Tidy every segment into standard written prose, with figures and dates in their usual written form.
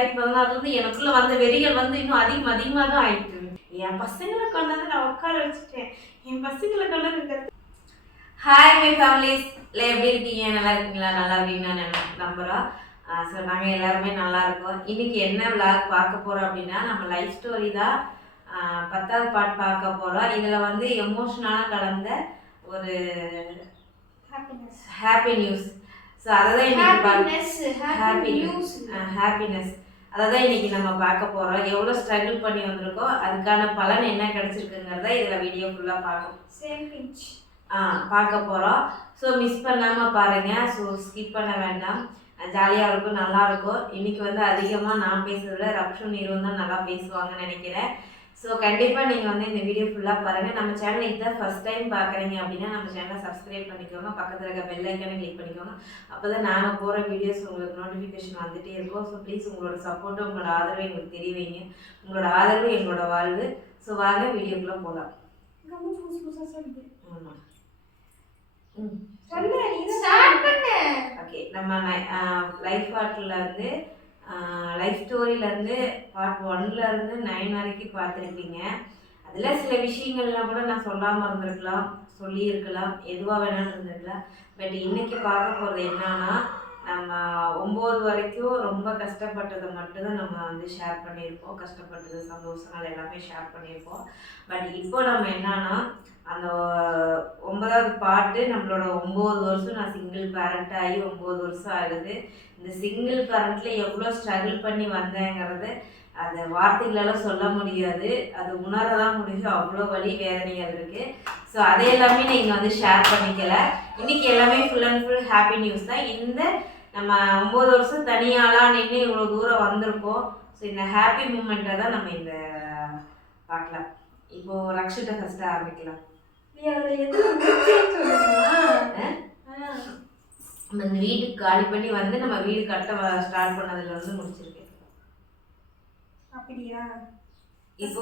2016 எனக்குள்ள வந்த வெறிகள் வந்து இன்னும் அதிகமாக தான் ஆயிட்டு. என் பசங்களை கொண்டு வந்து நான் உட்கார வச்சுட்டேன். என் பசங்களை கொண்டு வந்து ஹாய் மை ஃபேமிலிஸ், எப்படி இருக்கீங்க? நல்லா இருக்கீங்களா? நல்லா இருக்கீங்கன்னு நான் நம்புகிறோம். ஸோ நாங்கள் எல்லாருமே நல்லா இருக்கோம். இன்னைக்கு என்ன விளாக் பார்க்க போகிறோம் அப்படின்னா, நம்ம லைஃப் ஸ்டோரி தான் 10வது பார்ட் பார்க்க போகிறோம். இதில் வந்து எமோஷனலாக கலந்த ஒரு ஹாப்பி நியூஸ். ஸோ அதை தான் இன்னைக்கு ஹாப்பினஸ் அதை தான் இன்னைக்கு நம்ம பார்க்க போகிறோம். எவ்வளோ ஸ்ட்ரகிள் பண்ணி வந்திருக்கோம், அதுக்கான பலன் என்ன கிடைச்சிருக்குங்கிறத இதில் வீடியோ ஃபுல்லாக பார்க்க போகிறோம். ஸோ மிஸ் பண்ணாமல் பாருங்கள். ஸோ ஸ்கிப் பண்ண வேண்டாம். ஜாலியாக இருக்கும், நல்லா இருக்கும். இன்னைக்கு வந்து அதிகமாக நான் பேசுறதுல ரக்ஷு நீரும் தான் நல்லா பேசுவாங்கன்னு நினைக்கிறேன். ஸோ கண்டிப்பாக நீங்கள் வந்து இந்த வீடியோ ஃபுல்லாக பாருங்கள். நம்ம சேனலை இதுதான் ஃபஸ்ட் டைம் பார்க்குறீங்க அப்படின்னா நம்ம சேனலை சப்ஸ்கிரைப் பண்ணிக்கோங்க. பக்கத்தில் இருக்க பெல் ஐக்கானை கிளிக் பண்ணிக்கோங்க. அப்போ தான் நாங்கள் போகிற வீடியோஸ் உங்களுக்கு நோட்டிஃபிகேஷன் வந்துகிட்டே இருக்கும். ஸோ ப்ளீஸ் உங்களோட சப்போர்ட்டும் உங்களோட ஆதரவு எங்களுக்கு தெரிவிங்க. உங்களோட ஆதரவு எங்களோட வாழ்வு. ஸோ வாங்க வீடியோக்குள்ளே போகலாம். ஓகே, நம்ம லைஃப் பார்ட்டில் வந்து லைஃப் ஸ்டோரியிலேருந்து பார்ட் 1லேருந்து 9 வரைக்கும் பார்த்துருப்பீங்க. அதில் சில விஷயங்கள்லாம் கூட நான் சொல்லாமல் இருந்திருக்கலாம், சொல்லியிருக்கலாம், எதுவாக வேணாலும் இருந்திருக்கலாம். பட் இன்றைக்கி பார்க்க போகிறது என்னன்னா, நம்ம 9 வரைக்கும் ரொம்ப கஷ்டப்பட்டதை மட்டும்தான் நம்ம வந்து ஷேர் பண்ணியிருப்போம். கஷ்டப்பட்டது, சந்தோஷங்கள் எல்லாமே ஷேர் பண்ணியிருப்போம். பட் இப்போ நம்ம என்னன்னா, அந்த 9வது பார்ட்டு நம்மளோட 9 வருஷம் நான் சிங்கிள் பேரண்ட் ஆகி 9 வருஷம் ஆகுது. இந்த சிங்கிள் பேரண்ட்டில் எவ்வளோ ஸ்ட்ரகிள் பண்ணி வந்தேங்கிறது அந்த வார்த்தைகளெல்லாம் சொல்ல முடியாது. அது உணரதான் முடியும். அவ்வளோ வலி வேதனைகள் இருக்குது. ஸோ அதை எல்லாமே நீங்கள் வந்து ஷேர் பண்ணிக்கல. இன்றைக்கி எல்லாமே full and full happy news தான். இந்த நம்ம 9 வருஷம் தனியாலாம் நின்று இவ்வளோ தூரம் வந்திருக்கோம். ஸோ இந்த ஹாப்பி மூமெண்ட்டை தான் நம்ம இந்த பார்க்கலாம். இப்போது ரக்ஷிட்ட ஃபஸ்ட்டு ஆரம்பிக்கலாம். நம்ம இந்த வீட்டுக்கு காலி பண்ணி வந்து நம்ம வீடு கட்ட ஸ்டார்ட் பண்ணதுல வந்து முடிச்சிருக்கேன். அப்படியா? இப்போ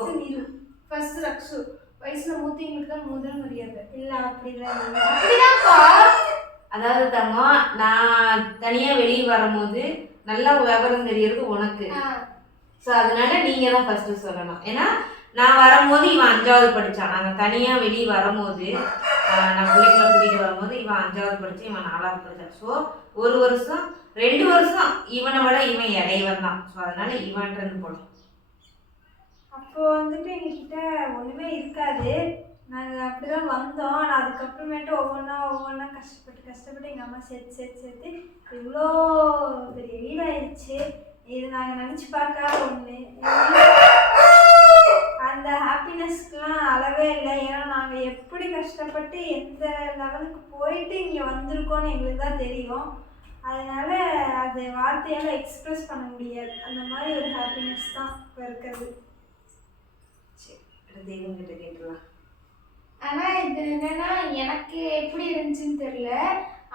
ஃபர்ஸ்ட் ரக்ஷு வயசுல மூத்தவங்களுக்கு தான் முதல் மரியாதை. இல்ல அப்படிதான். அதாவது தங்கம், நான் தனியா வெளியே வரும்போது நல்லா விவரம் தெரியறது உனக்கு. ஸோ அதனால நீங்க தான் ஃபர்ஸ்ட் சொல்லணும். ஏன்னா நான் வரும்போது இவன் 5வது படித்தான். நாங்கள் தனியாக வெளியே வரும்போது, நான் பிள்ளைங்களை கூட்டிகிட்டு வரும்போது இவன் 5வது படித்தான், இவன் 4வது படித்தான். ஸோ 1 வருஷம் 2 வருஷம் இவனை விட இவன் இடையவன் தான். ஸோ அதனால இவன்ட்டு போடும். அப்போ வந்துட்டு எங்ககிட்ட ஒன்றுமே இருக்காது. நாங்கள் அப்படிதான் வந்தோம். ஆனால் அதுக்கப்புறமேட்டு ஒவ்வொன்றா கஷ்டப்பட்டு எங்கள் அம்மா சேர்த்து இவ்வளோ பெரிய வீடாயிடுச்சு. இது நாங்கள் நினச்சி பார்க்காத ஒன்று. அந்த ஹாப்பினஸ்க்குலாம் அளவே இல்லை. ஏன்னா நாங்கள் எப்படி கஷ்டப்பட்டு எந்த லெவலுக்கு போயிட்டு இங்கே வந்திருக்கோன்னு எங்களுக்கு தான் தெரியும். அதனால் அது வார்த்தையால் எக்ஸ்ப்ரெஸ் பண்ண முடியாது. அந்த மாதிரி ஒரு ஹாப்பினஸ் தான் இப்போ இருக்கிறது. சரி, இவங்கிட்ட கேட்டுலாம். ஆனால் இது என்னென்னா எனக்கு எப்படி இருந்துச்சுன்னு தெரில.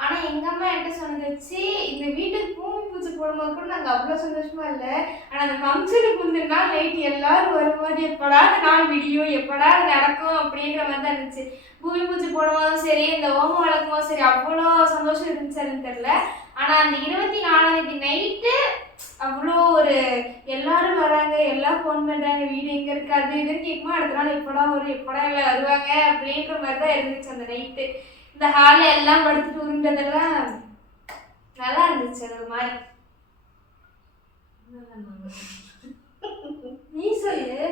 ஆனால் எங்கள் அம்மா என்கிட்ட சொன்னதை வச்சு இந்த வீட்டுக்கு பூமி பூச்சி போடும்போது கூட நாங்கள் அவ்வளோ சந்தோஷமாக இல்லை. ஆனால் அந்த ஃபங்க்ஷனுக்கு முந்தின நாள் நைட்டு எல்லோரும் வரும்போது எப்படா அந்த நாள் விடியும், எப்படா அது நடக்கும் அப்படின்ற மாதிரி தான் இருந்துச்சு. பூமி பூச்சி போடும்போதும் சரி, இந்த ஓமம் வளர்க்கும்போதும் சரி, அவ்வளோ சந்தோஷம் இருந்துச்சுன்னு தெரில. ஆனால் அந்த 24ஆம் தேதி நைட்டு அவ்வளோ ஒரு எல்லாரும் வராங்க, எல்லாம் ஃபோன் பண்ணுறாங்க, வீடு எங்கே இருக்காது இதுன்னு கேட்கும்போது அடுத்த நாள் எப்படா இல்லை வருவாங்க அப்படின்ற மாதிரி தான் இருந்துச்சு அந்த நைட்டு. இந்த ஹாலில் எல்லாம் படுத்துட்டு உருண்டதெல்லாம் நல்லா இருந்துச்சு. அது மாதிரி நீ சொல்லு.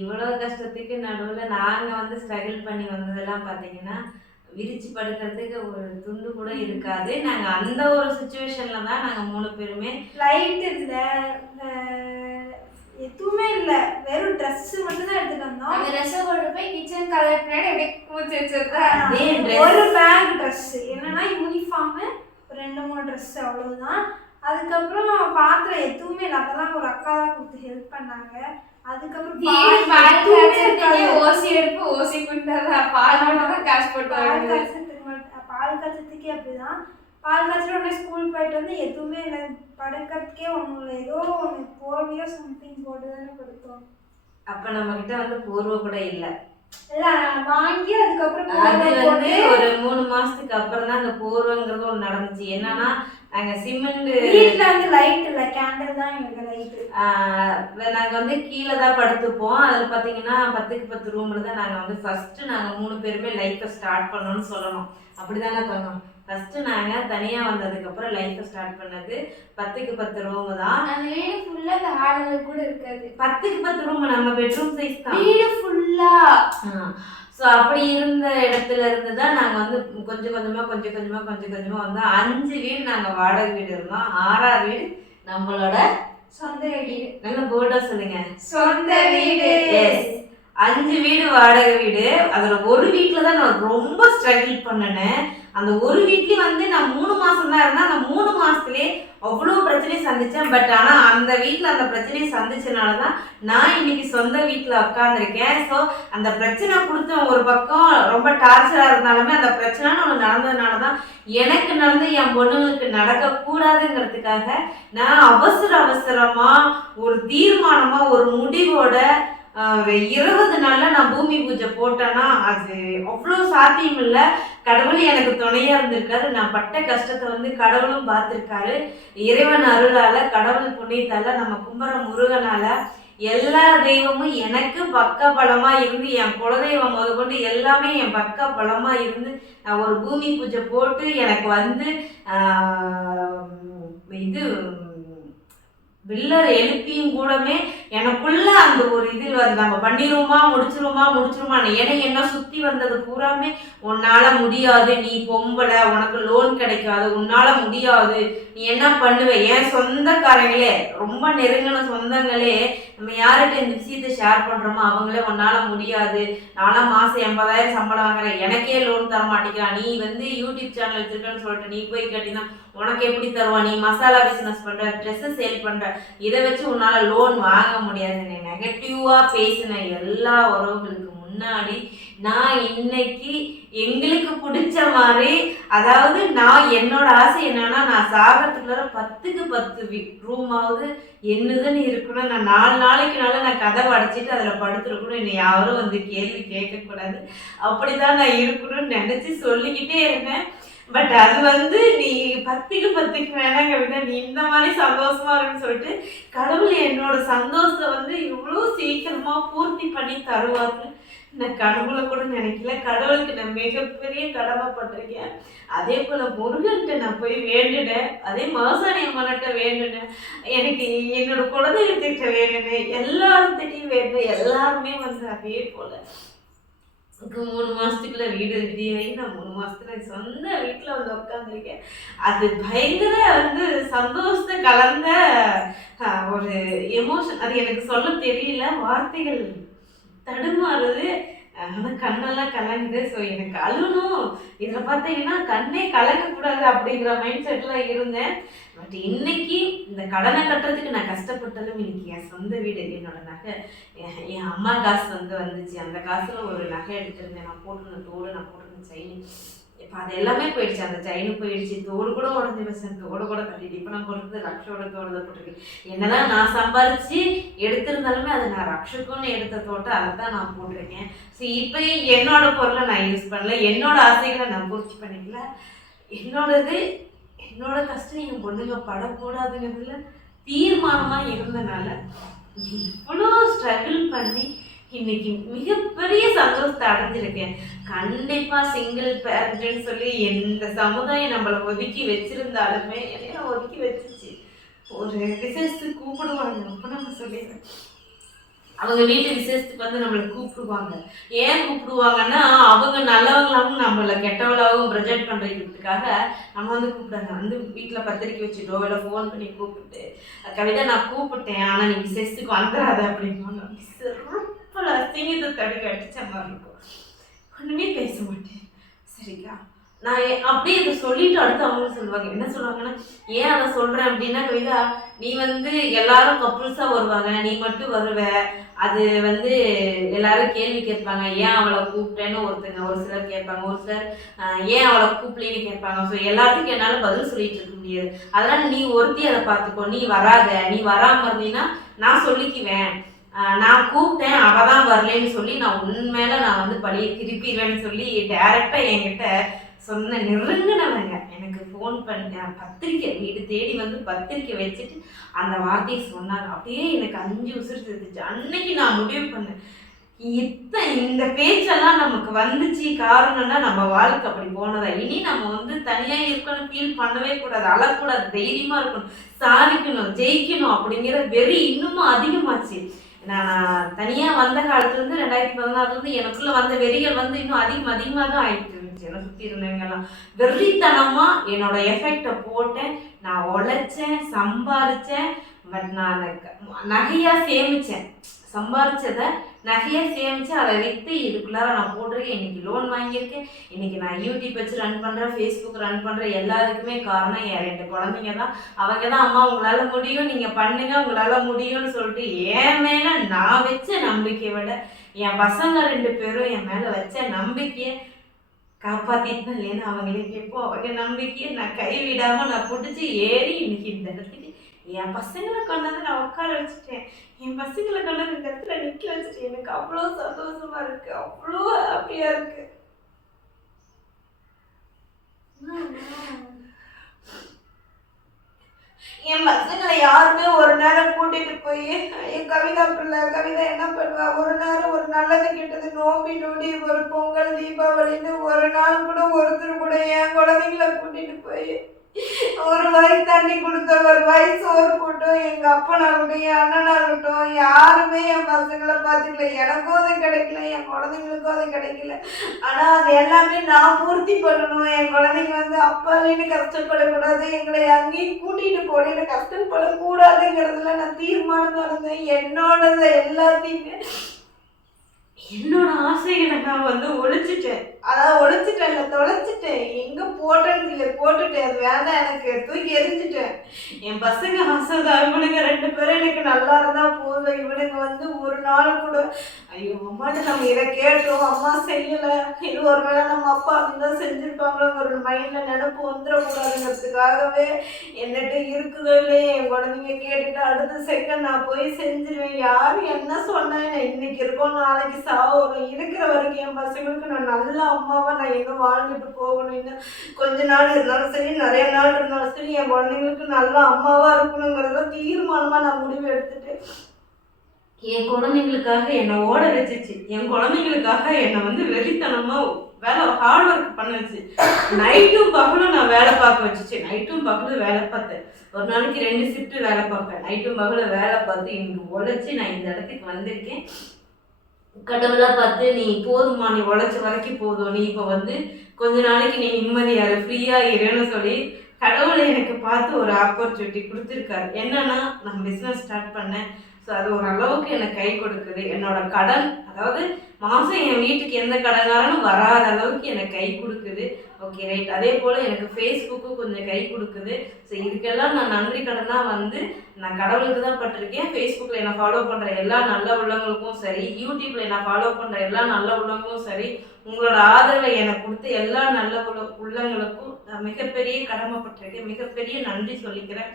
இவ்வளோ கஷ்டத்துக்கு நடுவில் நாங்கள் வந்து ஸ்ட்ரகிள் பண்ணி வந்ததெல்லாம் பார்த்தீங்கன்னா, விரிச்சு படுக்கிறதுக்கு ஒரு துண்டு கூட இருக்காது. நாங்கள் அந்த ஒரு சுச்சுவேஷனில் தான் நாங்கள் 3 பேருமே. லைட் இல்லை, எதுவுமே இல்லை, வெறும் ட்ரெஸ்ஸு மட்டும் தான் எடுத்துகிட்டு வந்தோம். அந்த ட்ரெஸ்ஸை கொண்டு போய் கிச்சன் கலர் பின்னாடி அப்படியே பூச்சி வச்சிருக்கேன். ஒரு பேக் ட்ரெஸ்ஸு என்னன்னா யூனிஃபார்மு, 2-3 ட்ரெஸ்ஸு அவ்வளோதான். அதுக்கப்புறம் பாத்திரம் எதுவுமே இல்லை. அதெல்லாம் ஒரு அக்கா தான் கொடுத்து ஹெல்ப் பண்ணாங்க. அதுக்கப்புறம் ஓசி எடுப்பு ஓசி கொடுத்தா பால் மட்டும் தான் காசு போட்டு பால் காய்ச்சத்துக்கே அப்படிதான். பால் காய்ச்சல் உடனே ஸ்கூல் போயிட்டு வந்து எதுவுமே இல்லை, படுக்கிறதுக்கே ஒன்றும் இல்லை. ஏதோ ஒன்று போர்வையோ சம்திங் போட்டு தானே படுத்தோம். அப்போ நம்மக்கிட்ட வந்து போர்வை கூட இல்லை. இல்லை வாங்கி அதுக்கப்புறம் அது வந்து ஒரு 3 மாதத்துக்கு அப்புறம் தான் அந்த போர்வைங்கிறது ஒன்று நடந்துச்சு. என்னன்னா நாங்கள் சிமெண்ட் வீட்டில் வந்து லைட் இல்லை, கேண்டில் தான் எங்களுக்கு லைட்டு. நாங்கள் வந்து கீழே தான் படுத்துப்போம். அதில் பார்த்தீங்கன்னா 10க்கு 10 ரூமில் தான் நாங்கள் வந்து ஃபஸ்ட்டு நாங்கள் 3 பேருமே லைஃப்பை ஸ்டார்ட் பண்ணோன்னு சொல்லணும். அப்படி தானே தோணும். ஃபஸ்ட்டு நாங்கள் தனியாக வந்ததுக்கப்புறம் லைஃப்பை ஸ்டார்ட் பண்ணது 10க்கு 10 ரூமு தான். அந்த வீடு ஃபுல்லாக அந்த ஹாலில் கூட இருக்காது. 10க்கு 10 ரூமு நம்ம பெட்ரூம் சைஸ் தான் வீடு ஃபுல்லாக. ஸோ அப்படி இருந்த இடத்துல இருந்து தான் நாங்கள் வந்து கொஞ்சம் கொஞ்சமாக வந்து 5 வீடு நாங்கள் வாடகை வீடு இருந்தோம். 6ஆவது வீடு நம்மளோட சொந்த வீடு. நல்ல போர்டா சொல்லுங்க, சொந்த வீடு. 5 வீடு வாடகை வீடு. அதில் ஒரு வீட்டில் தான் நான் ரொம்ப ஸ்ட்ரகிள் பண்ணினேன். அந்த ஒரு வீட்லேயும் வந்து நான் 3 மாதம் தான் இருந்தேன். அந்த 3 மாதத்துலேயே அவ்வளோ பிரச்சனையை சந்தித்தேன். பட் ஆனால் அந்த வீட்டில் அந்த பிரச்சனையை சந்திச்சனால தான் நான் இன்னைக்கு சொந்த வீட்டில் உட்காந்துருக்கேன். ஸோ அந்த பிரச்சனை கொடுத்த ஒரு பக்கம் ரொம்ப டார்ச்சராக இருந்தாலுமே அந்த பிரச்சனைன்னு ஒன்று நடந்ததுனால தான் எனக்கு நடந்து என் பொண்ணுங்களுக்கு நடக்கக்கூடாதுங்கிறதுக்காக நான் அவசரமாக ஒரு தீர்மானமாக ஒரு முடிவோட 20 நாள்ல நான் பூமி பூஜை போட்டேன்னா அது அவ்வளோ சாத்தியம் இல்லை. கடவுள் எனக்கு துணையா இருந்திருக்காரு. நான் பட்ட கஷ்டத்தை வந்து கடவுளும் பார்த்துருக்காரு. இறைவன் அருளால, கடவுள் புண்ணியத்தால, நம்ம கும்பர முருகனால எல்லா தெய்வமும் எனக்கு பக்க பலமா இருந்து, என் குலதெய்வம் முதற்கொண்டு எல்லாமே என் பக்க பலமா இருந்து நான் ஒரு பூமி பூஜை போட்டு எனக்கு வந்து இது பில்லர் எழுப்பியும் கூடமே எனக்குள்ள அந்த ஒரு இதில் வந்து நம்ம முடிச்சிருமா ஏன்னா என்ன சுற்றி வந்தது பூராமே உன்னால முடியாது, நீ பொம்பளை, உனக்கு லோன் கிடைக்காது, உன்னால முடியாது, நீ என்ன பண்ணுவ. என் சொந்தக்காரங்களே, ரொம்ப நெருங்கின சொந்தங்களே, நம்ம யார்கிட்ட இந்த விஷயத்தை ஷேர் பண்ணுறோமோ அவங்களே உன்னால முடியாது, நான்லாம் மாதம் 80,000 சம்பளம் வாங்குறேன், எனக்கே லோன் தர மாட்டேங்கிறான், நீ வந்து யூடியூப் சேனல் வச்சிருக்கேன்னு சொல்லிட்டு நீ போய் கேட்டீங்கன்னா உனக்கு எப்படி தருவா, நீ மசாலா பிஸ்னஸ் பண்ணுற, ட்ரெஸ்ஸு சேல் பண்ணுற, இதை வச்சு உன்னால் லோன் வாங்க முடியாதுன்னு நெகட்டிவாக பேசின எல்லா உறவுகளுக்கு முன்னாடி நான் இன்னைக்கு எங்களுக்கு பிடிச்ச மாதிரி, அதாவது நான் என்னோட ஆசை என்னன்னா நான் சாகிறதுக்குள்ள 10க்கு 10 ரூமாவது என்னதுன்னு இருக்கணும். நான் 4 நாளைக்குனால நான் கதவை அடைச்சிட்டு அதில் படுத்துருக்கணும். என்னை யாரும் வந்து கேள்வி கேட்கக்கூடாது. அப்படிதான் நான் இருக்கணும்னு நினச்சி சொல்லிக்கிட்டே இருந்தேன். பட் அது வந்து நீ 10க்கு 10க்கு வேணாங்க விட, நீ இந்த மாதிரி சந்தோஷமா இருக்குன்னு சொல்லிட்டு கடவுள் என்னோட சந்தோஷத்தை வந்து இவ்வளோ சீக்கிரமா பூர்த்தி பண்ணி தருவார்னு நான் கடவுளை கூட நினைக்கல. கடவுளுக்கு நான் மிகப்பெரிய கடமைப்பட்டிருக்கேன். அதே போல் முருகன்கிட்ட நான் போய் வேண்டுனேன், அதே மாசாணி அம்மன்கிட்ட வேண்டுனேன், எனக்கு என்னோட குலதெய்வத்திட்ட வேண்டுனேன், எல்லார்கிட்டையும் வேண்டுனேன். எல்லாருமே வந்து அதே போல் 3 மாதத்துக்குள்ள வீடு ரெடி ஆகி நான் 3 மாதத்துல சொந்த வீட்டில் வந்து உட்காந்துருக்கேன். அது பயங்கர வந்து சந்தோஷத்தை கலந்த ஒரு எமோஷன். அது எனக்கு சொல்ல தெரியல, வார்த்தைகள் தடுமாறுது, ஆனால் கண்ணெல்லாம் கலங்குது. ஸோ எனக்கு அழுணும், இதில் பார்த்தீங்கன்னா கண்ணே கலங்கக்கூடாது அப்படிங்கிற மைண்ட் செட்டில் இருந்தேன். பட் இன்னைக்கு இந்த கடனை கட்டுறதுக்கு நான் கஷ்டப்பட்டாலும் இன்னைக்கு என் சொந்த வீடு, என்னோட நகை, என் அம்மா காசு வந்துச்சு. அந்த காசில் ஒரு நகை எடுத்திருந்தேன், நான் போட்டிருந்த தோடு, நான் போட்டிருந்த செயின், இப்போ அது எல்லாமே போயிடுச்சு. அந்த செயின் போயிடுச்சு, தோடு கூட உடஞ்சி வச்சேன், தோடு கூட கட்டிட்டு இப்போ நான் போடுறது ரக்ஷோட தோடு தான் போட்டிருக்கேன். என்னதான் நான் சம்பாரிச்சு எடுத்திருந்தாலுமே அது நான் ரக்ஷுக்குன்னு எடுத்த தோட்டை அதை தான் நான் போட்டிருக்கேன். ஸோ இப்போ என்னோட பொருளை நான் யூஸ் பண்ணல, என்னோட ஆசைகளை நான் பூர்த்தி பண்ணிக்கல. என்னோட கஷ்டம் என் பொண்ணுங்க படக்கூடாதுங்கிறதுல தீர்மானமாக இருந்தனால இவ்வளோ ஸ்ட்ரகிள் பண்ணி இன்னைக்கு மிகப்பெரிய சந்தோஷத்தை அடைஞ்சிருக்கேன். கண்டிப்பா சிங்கிள் பேரண்ட்னு சொல்லி எந்த சமுதாயம் நம்மளை ஒதுக்கி வச்சிருந்தாலுமே என்னைய ஒதுக்கி வச்சிருச்சு. ஒரு விசேஷத்துக்கு கூப்பிடுவாங்க, அப்போ நம்ம சொல்லிடுறேன், அவங்க வீட்டு விசேஷத்துக்கு வந்து நம்மளை கூப்பிடுவாங்க. ஏன் கூப்பிடுவாங்கன்னா அவங்க நல்லவங்களாகவும் நம்மளை கெட்டவளாகவும் ப்ரொஜெக்ட் பண்ணுறதுக்காக நம்ம வந்து கூப்பிட்டாங்க. வந்து வீட்டில் பத்திரிக்கை வச்சுட்டோ இல்லை ஃபோன் பண்ணி கூப்பிட்டு, கவிதா நான் கூப்பிட்டேன் ஆனால் நீ விசேஷத்துக்கு வந்துடாத அப்படின்னு சிறப்பல அசிங்கத்தை தடுக்க அடிச்ச மாதிரி இருக்கும். ஒன்றுமே பேச மாட்டேன். சரிக்கா, நான் அப்படியே இதை சொல்லிட்டு அடுத்து அவங்க சொல்லுவாங்க, என்ன சொல்லுவாங்கன்னா, ஏன் அதை சொல்கிறேன் அப்படின்னா, கவிதா நீ வந்து எல்லாரும் கப்புள்ஸாக வருவாங்க, நீ மட்டும் வருவ, அது வந்து எல்லாரும் கேள்வி கேட்பாங்க, ஏன் அவளை கூப்பிட்டேன்னு ஒரு சிலர் கேட்பாங்க, ஒரு சிலர் ஏன் அவளை கூப்பிடலின்னு கேட்பாங்க. ஸோ எல்லாத்துக்கும் என்னால் பதில் சொல்லிட்டு இருக்க முடியாது. அதனால் நீ ஒருத்தி அதை பார்த்துக்கோ, நீ வராத, நீ வராமல் இருந்தீங்கன்னா நான் சொல்லிக்குவேன், நான் கூப்பிட்டேன் அவள் தான் வரலன்னு சொல்லி நான் உண்மையில நான் வந்து பழியை திருப்பிடுவேன்னு சொல்லி டைரெக்டாக என்கிட்ட சொன்ன நெருங்கினவங்க. எனக்கு ஃபோன் ஃபோன் பண்ண பத்திரிக்கை வீடு தேடி வந்து பத்திரிக்கை வச்சுட்டு அந்த வார்த்தையை சொன்னாங்க. அப்படியே எனக்கு 5 உசுறு செத்துச்சு. அன்னைக்கு நான் முடிவு பண்ணேன், இந்த பேச்செல்லாம் நமக்கு வந்துச்சு காரணம்னா நம்ம வாழ்க்கை அப்படி போனதா. இனி நம்ம வந்து தனியா இருக்கணும் ஃபீல் பண்ணவே கூடாது, அழக்கூடாது, தைரியமா இருக்கணும், சாதிக்கணும், ஜெயிக்கணும் அப்படிங்கிற வெறி இன்னமும் அதிகமாச்சு. நான் தனியா வந்த காலத்துல இருந்து 2016 இருந்து எனக்குள்ள வந்த வெறிகள் வந்து இன்னும் அதிகமாக தான் ஆயிட்டு இருந்துச்சு. என்னை சுத்தி இருந்தவங்கெல்லாம் வெறித்தனமா என்னோட எஃபெக்டை போட்டேன். நான் உழைச்சேன், சம்பாதிச்சேன். பட் நான் நகையா சேமிச்சேன். சம்பாதிச்சதை நகையா சேமிச்சு அதை விற்று இதுக்குள்ளார நான் போட்டிருக்கேன். இன்னைக்கு லோன் வாங்கியிருக்கேன். இன்னைக்கு நான் யூடியூப் வச்சு ரன் பண்ணுறேன், ஃபேஸ்புக் ரன் பண்ணுறேன். எல்லாத்துக்குமே காரணம் என் 2 குழந்தைங்க தான். அவங்க தான் அம்மா உங்களால் முடியும், நீங்கள் பண்ணுங்க, உங்களால் முடியும்னு சொல்லிட்டு என் மேலே நான் வச்ச நம்பிக்கையை விட என் பசங்க 2 பேரும் என் மேலே வச்ச நம்பிக்கையை காப்பாற்றிட்டு இல்லைன்னு அவங்களே கேட்போம். அவங்க நம்பிக்கையை நான் கைவிடாமல் நான் பிடிச்சி ஏறி இன்னைக்கு இந்த இடத்துக்கு என் பசங்களை கொண்டாந்து நான் உட்கார வச்சுட்டேன். என் பசங்களை கொண்டாந்து இந்த இடத்துல நிற்க வச்சுட்டு எனக்கு அவ்வளோ சந்தோஷமா இருக்கு, அவ்வளோ ஹாப்பியா இருக்கு. என் பசங்களை யாருமே ஒரு நேரம் கூட்டிட்டு போய் என் கவிதா பிள்ளை கவிதா என்ன பண்ணுவா, ஒரு நேரம் ஒரு நல்லது கெட்டது நோம்பி நொடி ஒரு பொங்கல் தீபாவளின்னு ஒரு நாள் கூட ஒருத்தர் கூட என் குழந்தைங்களை கூட்டிட்டு போய் ஒரு வாய் தண்ணி கொடுத்த, ஒரு வாய் சோறு போட்டோம், எங்க அப்பனாகட்டும் என் அண்ணனாகட்டும் யாருமே என் பசங்களை பார்த்துக்கல. எனக்கும் அது கிடைக்கல, என் குழந்தைங்களுக்கும் அது கிடைக்கல. ஆனா அது எல்லாமே நான் பூர்த்தி பண்ணணும். என் குழந்தைங்க வந்து அப்பாலேன்னு கஷ்டப்படக்கூடாது, எங்களை அங்கேயும் கூட்டிட்டு போனேன்னு கஷ்டப்படக்கூடாதுங்கிறதுல நான் தீர்மானமா இருந்தேன். என்னோடது எல்லாத்தையுமே என்னோட ஆசைகளை நான் வந்து ஒழிச்சிட்டேன். அதான் ஒழிச்சிட்டேன் இல்லை தொலைச்சிட்டேன். எங்கே போட்டேன்னு இல்லை, போட்டுட்டேன். அது வேண்டாம், எனக்கு தூக்கி எரிஞ்சிட்டேன். என் பசங்க ஆசைதான். இவனுங்க 2 பேரும் எனக்கு நல்லா இருந்தால் போதும். இவனுங்க வந்து ஒரு நாள் கூட ஐயோ அம்மாட்ட நம்ம இதை கேட்டோம், அம்மா செய்யலை, இது ஒரு வேளை நம்ம அப்பா அப்படிதான் செஞ்சுருப்பாங்களோ ஒரு மைண்டில் நினப்பு வந்துடக்கூடாதுங்கிறதுக்காகவே என்னட்ட இருக்குதோ இல்லையே என் குழந்தைங்க கேட்டுட்டு அடுத்த செகண்ட் நான் போய் செஞ்சிருவேன். யார் என்ன சொன்னேன், நான் இன்னைக்கு இருக்கோம் நாளைக்கு சாவணும், இருக்கிற வரைக்கும் என் பசங்களுக்கு நான் நல்ல அம்மாவா நான் இன்னும் வாழ்ந்துட்டு போகணும். இன்னும் கொஞ்ச நாள் இருந்தாலும் சரி, நிறைய நாள் இருந்தாலும் சரி, என் குழந்தைங்களுக்கு நல்ல அம்மாவா இருக்கணுங்கிறத தீர்மானமா நான் முடிவு எடுத்துட்டு என் குழந்தைங்களுக்காக என்னை ஓட வச்சிச்சு. என் குழந்தைங்களுக்காக என்னை வந்து வெறித்தனமா வேலை ஹார்ட் ஒர்க் பண்ண வச்சு நைட்டும் பகலும் நான் வேலை பார்க்க வச்சுச்சு. நைட்டும் பகலும் வேலை பார்த்தேன். ஒரு நாளைக்கு 2 ஷிஃப்ட் வேலை பார்ப்பேன். நைட்டும் பகலும் வேலை பார்த்து இன்னைக்கு உழைச்சி நான் இந்த இடத்துக்கு வந்திருக்கேன். கடவுளாக பார்த்து நீ போதுமா, நீ உழைச்ச வரைக்கும் போதும், நீ இப்போ வந்து கொஞ்ச நாளைக்கு நீ நிம்மதியாரு ஃப்ரீயாக இருன்னு சொல்லி கடவுளை எனக்கு பார்த்து ஒரு ஆப்பர்ச்சுனிட்டி கொடுத்துருக்காரு. என்னன்னா நான் பிஸ்னஸ் ஸ்டார்ட் பண்ணேன். ஸோ அது ஓரளவுக்கு எனக்கு கை கொடுக்குது. என்னோட கடன், அதாவது மாதம் என் வீட்டுக்கு எந்த கடனாலும் வராத அளவுக்கு எனக்கு கை கொடுக்குது. Okay right. அதே போல் எனக்கு ஃபேஸ்புக்கும் கொஞ்சம் கை கொடுக்குது. ஸோ இதுக்கெல்லாம் நான் நன்றி கடனாக வந்து நான் கடவுளுக்கு தான் பட்டிருக்கேன். ஃபேஸ்புக்கில் என்னை ஃபாலோ பண்ணுற எல்லா நல்ல உள்ளவங்களுக்கும் சரி, யூடியூப்பில் என்னை ஃபாலோ பண்ணுற எல்லா நல்ல உள்ளவங்களும் சரி, உங்களோட ஆதரவை எனக்கு கொடுத்து எல்லா நல்ல உள்ளங்களுக்கும் நான் மிகப்பெரிய கடமைப்பட்டிருக்கேன். மிகப்பெரிய நன்றி சொல்லிக்கிறேன்.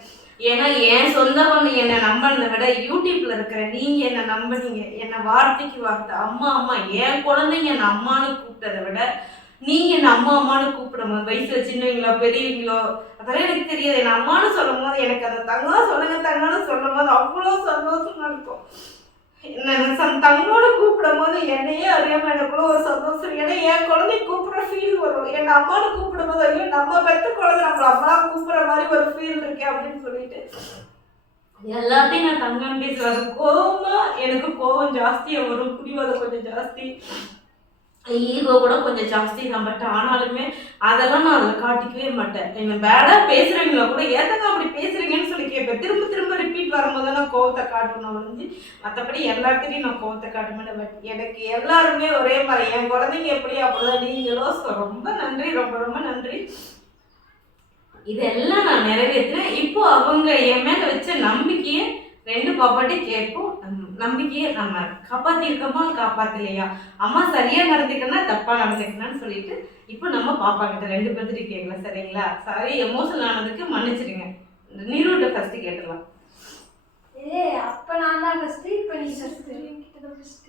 ஏன்னா என் சொந்த பொண்ணு என்னை நம்பினதை விட யூடியூப்ல இருக்கிற நீங்கள் என்னை நம்பினீங்க. என்னை வார்த்தைக்கு வார்த்தை அம்மா அம்மா, என் குழந்தைங்க என்னை அம்மானு கூப்பிட்டதை விட நீங்கள் என்னை அம்மா அம்மானு கூப்பிடும் போது, வயசில் சின்னவங்களோ பெரியவங்களோ அதெல்லாம் எனக்கு தெரியாது, என்னை அம்மானு சொல்லும் போது எனக்கு அந்த தங்கம் சொல்லுங்க தங்கன்னு சொல்லும் போது அவ்வளோ சந்தோஷமா இருக்கும். தங்கோடு கூப்பிடும் போது என்னையே அறியாம எனக்குள்ள ஒரு சந்தோஷம். ஏன்னா என் குழந்தை கூப்பிடுற ஃபீல் வரும். என் அம்மானு கூப்பிடும் போது ஐயோ நம்ம பெத்த குழந்தை நம்மள அம்மா கூப்பிடுற மாதிரி ஒரு ஃபீல் இருக்கே அப்படின்னு சொல்லிட்டு எல்லாத்தையும் நான் தங்கம் பேசுறது. கோவமா எனக்கு கோவம் ஜாஸ்தியாக வரும், புரிவாதம் கொஞ்சம் ஜாஸ்தி, ஈகோ கூட கொஞ்சம் ஜாஸ்தி தான். பட் ஆனாலுமே அதெல்லாம் நான் அதில் காட்டிக்கவே மாட்டேன். என்ன பேடாக பேசுகிறவங்கள கூட ஏத்தக்கா அப்படி பேசுகிறீங்கன்னு சொல்லி கேட்பேன். திரும்ப திரும்ப ரிப்பீட் வரும்போது நான் கோவத்தை காட்டணும் வந்து, மற்றபடி எல்லாத்துலேயும் நான் கோவத்தை காட்ட மாட்டேன். பட் எனக்கு எல்லாருமே ஒரே மாதிரி, என் குழந்தைங்க எப்படி அப்படிதான் நீங்களும். ஸோ ரொம்ப நன்றி, ரொம்ப ரொம்ப நன்றி. இதெல்லாம் நான் நிறைவேற்றினேன். இப்போ அவங்க என் மேலே வச்ச நம்பிக்கையை 2 பாப்பாட்டி கேட்போம். நம்பிக்கையை நம்ம காப்பாற்றிருக்கோமா காப்பாற்றலையா, அம்மா சரியாக நடந்துக்கன்னா தப்பாக நடந்துக்கணும்னு சொல்லிட்டு இப்போ நம்ம பாப்பா கிட்ட 2 பேர்த்துட்டு கேட்கலாம். சரிங்களா? சாரி எமோஷனல் ஆனதுக்கு மன்னிச்சிடுங்க. நீரோட ஃபர்ஸ்ட் கேட்டுடலாம். அப்போ நான் தான் ஃபர்ஸ்ட், இப்போ நீ ஃபர்ஸ்ட். கிட்ட தான் ஃபர்ஸ்ட்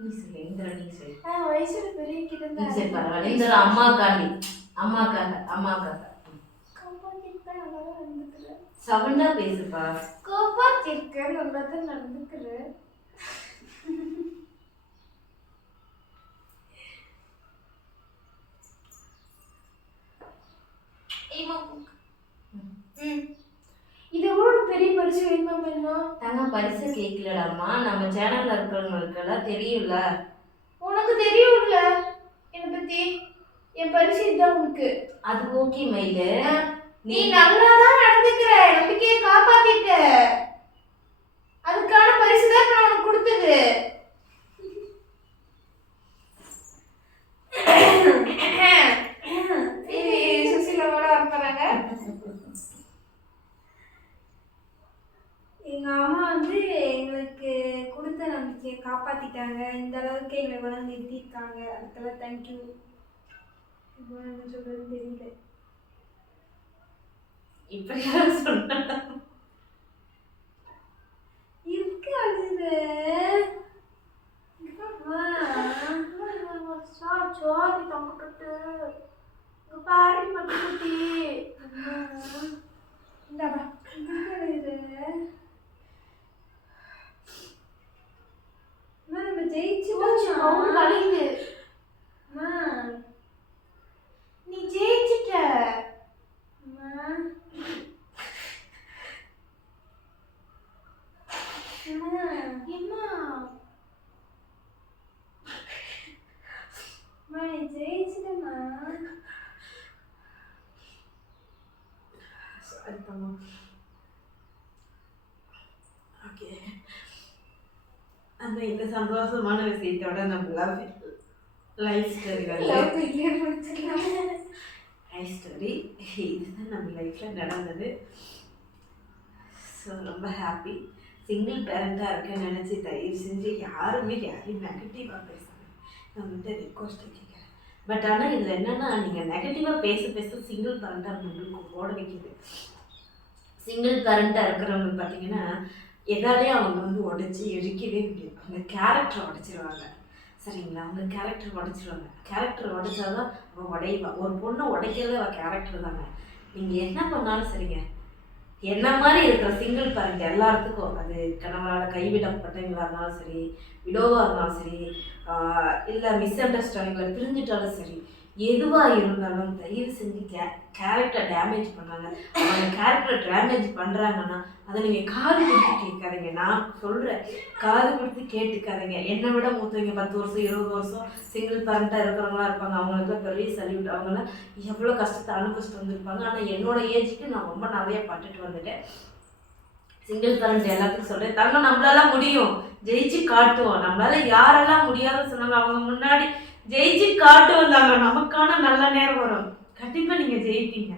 நீ சொல்லு. இந்த நீ சொல்லு. வயசுல பெரிய கிட்ட தான் சரி பரவாயில்ல. இந்த அம்மாக்காண்டி அம்மாக்காக நல்லா தான் நடந்துக்கிறேன். சவுண்டா பேசுப்பா. காப்பாத்திருக்கேன், நல்லா தான் நடந்துக்கிறேன். இதை விட ஒரு பெரிய பரிசு வேணுமா வேணுமா? தாங்க பரிசு கேட்கலடாமா, நம்ம சேனல்ல இருக்கிறவங்களுக்கெல்லாம் தெரியும்ல. உனக்கு தெரியும்ல என்னை பத்தி. என் பரிசு இதுதான் உனக்கு. அது ஓகே மயிலு. நீ நல்லாதான் நடந்துக்கிற, நம்பிக்கையை காப்பாத்திட்ட. அதுக்கான பரிசு தான் நான் உனக்கு கொடுத்தது. சுசிலாவோட வரப்போறாங்க. எங்கள் அம்மா வந்து எங்களுக்கு கொடுத்த நம்பிக்கையை காப்பாற்றிட்டாங்க. இந்த அளவுக்கு எங்களை கொண்டு வந்து நிறுத்தியிருக்காங்க. அதுக்கெல்லாம் தேங்க்யூ. இப்போ என்ன சொல்கிறதுன்னு தெரியல. இப்படியெல்லாம் சொன்னா இருக்கு அழுது சோதி தொங்கிட்டு பாரு மட்டும் குட்டி. இந்தாப்பா அழுது. நம்ம ஜெயிச்சுட்டோம். வலிந்து அம்மா நீ ஜெயிச்சிட்ட. அம்மா எம்மா அம்மா நீ ஜெயிச்சிட்டம்மா. ஓகே, அந்த இந்த சந்தோஷமான விஷயத்தோட நம்ம லைஃப் ஸ்டோரி லைஃப் ஸ்டோரி இதுதான் நம்ம லைஃப்பில் நடந்தது. ஸோ ரொம்ப ஹாப்பி. சிங்கிள் பேரண்ட்டாக இருக்கேன்னு நினச்சி தயவு செஞ்சு யாருமே யாரையும் நெகட்டிவாக பேசுங்க, நம்மகிட்ட ரெக்வஸ்ட்டை கேட்குறேன். பட் ஆனால் இதில் என்னென்னா, நீங்கள் நெகட்டிவாக பேச சிங்கிள் பேரண்ட்டாக நம்மளுக்கு ஓட வைக்கிது. சிங்கிள் பேரண்ட்டாக இருக்கிறவங்க பார்த்தீங்கன்னா எதாலையும் அவங்க வந்து உடச்சி இழுக்கவே முடியும். அவங்க கேரக்டரை உடச்சிருவாங்க. சரிங்களா? அவங்க கேரக்டர் உடச்சிருவாங்க. கேரக்டர் உடைச்சாதான் அவள் உடைவா. ஒரு பொண்ணை உடைக்கிறதே அவள் கேரக்டர் தாங்க. நீங்கள் என்ன பண்ணாலும் சரிங்க, என்ன மாதிரி இருக்கிற சிங்கிள் பேரண்ட் எல்லாத்துக்கும், அது கணவரால் கைவிடப்பட்டவங்களாக இருந்தாலும் சரி, விடோவாக இருந்தாலும் சரி, இல்லை மிஸ் அண்டர்ஸ்டாண்டிங்கில் பிரிஞ்சுட்டாலும் சரி, எதுவாக இருந்தாலும் தயவு செஞ்சு கேரக்டர் டேமேஜ் பண்ணாங்க. அவங்க கேரக்டர் டேமேஜ் பண்ணுறாங்கன்னா அதை நீங்கள் காது கொடுத்து கேட்காதீங்க. நான் சொல்கிறேன், காது கொடுத்து கேட்டுக்காதீங்க. என்னை விட மூத்தவங்க 10 வருஷம் 20 வருஷம் சிங்கிள் பேரண்ட்டாக இருக்கிறவங்களா இருப்பாங்க. அவங்களுக்குலாம் பெரிய சல்யூட். அவங்களாம் எவ்வளோ கஷ்டத்தை அனுபவிச்சுட்டு வந்திருப்பாங்க. ஆனால் என்னோட ஏஜுக்கு நான் ரொம்ப நிறைய பட்டுட்டு வந்துட்டேன். சிங்கிள் பேரண்ட் எல்லாத்துக்கும் சொல்கிறேன், தாங்க நம்மளால முடியும், ஜெயிச்சு காட்டுவோம். நம்மளால யாரெல்லாம் முடியாதுன்னு சொன்னாங்க அவங்க முன்னாடி ஜெயிச்சு காட்டு வந்தாங்க. நமக்கான நல்ல நேரம் வரும், கண்டிப்பாக நீங்கள் ஜெயிப்பீங்க,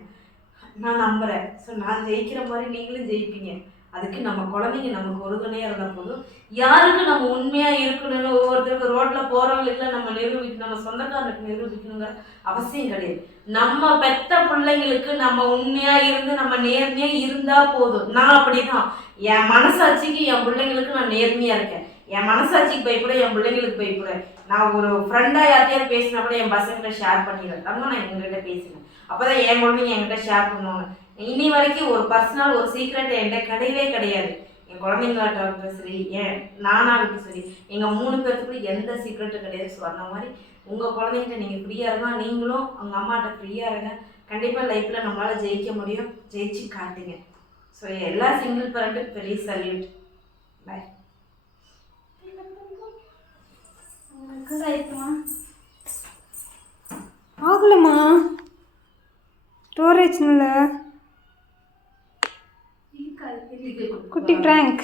நான் நம்புகிறேன். ஸோ நான் ஜெயிக்கிற மாதிரி நீங்களும் ஜெயிப்பீங்க. அதுக்கு நம்ம குழந்தைங்க நமக்கு உறுதுணையாக இருந்தால் போதும். யாருக்கு நம்ம உண்மையாக இருக்கணும்னு ஒவ்வொருத்தருக்கு ரோட்டில் போகிறவங்களுக்குலாம் நம்ம நிரூபிக்கணும், நம்ம சொந்தக்காரனுக்கு நிரூபிக்கணுங்கிற அவசியம் கிடையாது. நம்ம பெத்த பிள்ளைங்களுக்கு நம்ம உண்மையாக இருந்து நம்ம நேர்மையாக இருந்தால் போதும். நான் அப்படி தான், என் மனசாட்சிக்கு என் பிள்ளைங்களுக்கு நான் நேர்மையாக இருக்கேன். என் மனசாட்சிக்கு பயப்பட, என் பிள்ளைங்களுக்கு பயப்பட. நான் ஒரு ஃப்ரெண்டாக யார்ட்டையாவது பேசினா கூட என் பசங்கிட்ட ஷேர் பண்ணிடுறேன். தாங்க நான் எங்ககிட்ட பேசுவேன், அப்போ தான் என் குழந்தைங்க என்கிட்ட ஷேர் பண்ணுவாங்க. இனி வரைக்கும் ஒரு பர்சனல் ஒரு சீக்ரெட் என்கிட்ட கிடையவே கிடையாது. என் குழந்தைங்களாட்டும் சரி, நானாகட்டும் சரி, எங்கள் 3 பேர்த்துக்குள்ள எந்த சீக்ரெட்டும் கிடையாது. ஸோ அந்த மாதிரி உங்கள் குழந்தைங்கிட்ட நீங்கள் ஃப்ரீயாக இருந்தால் நீங்களும் அவங்க அம்மாட்ட ஃப்ரீயாக இருங்க. கண்டிப்பாக லைஃப்பில் நம்மளால் ஜெயிக்க முடியும், ஜெயிச்சு காட்டுங்க. ஸோ எல்லா சிங்கிள் பேரண்ட்டுக்கும் பெரிய சல்யூட். பாய். ஆகலம்மா, ஸ்டோரேஜ் நல்ல குட்டி ப்ராங்க்.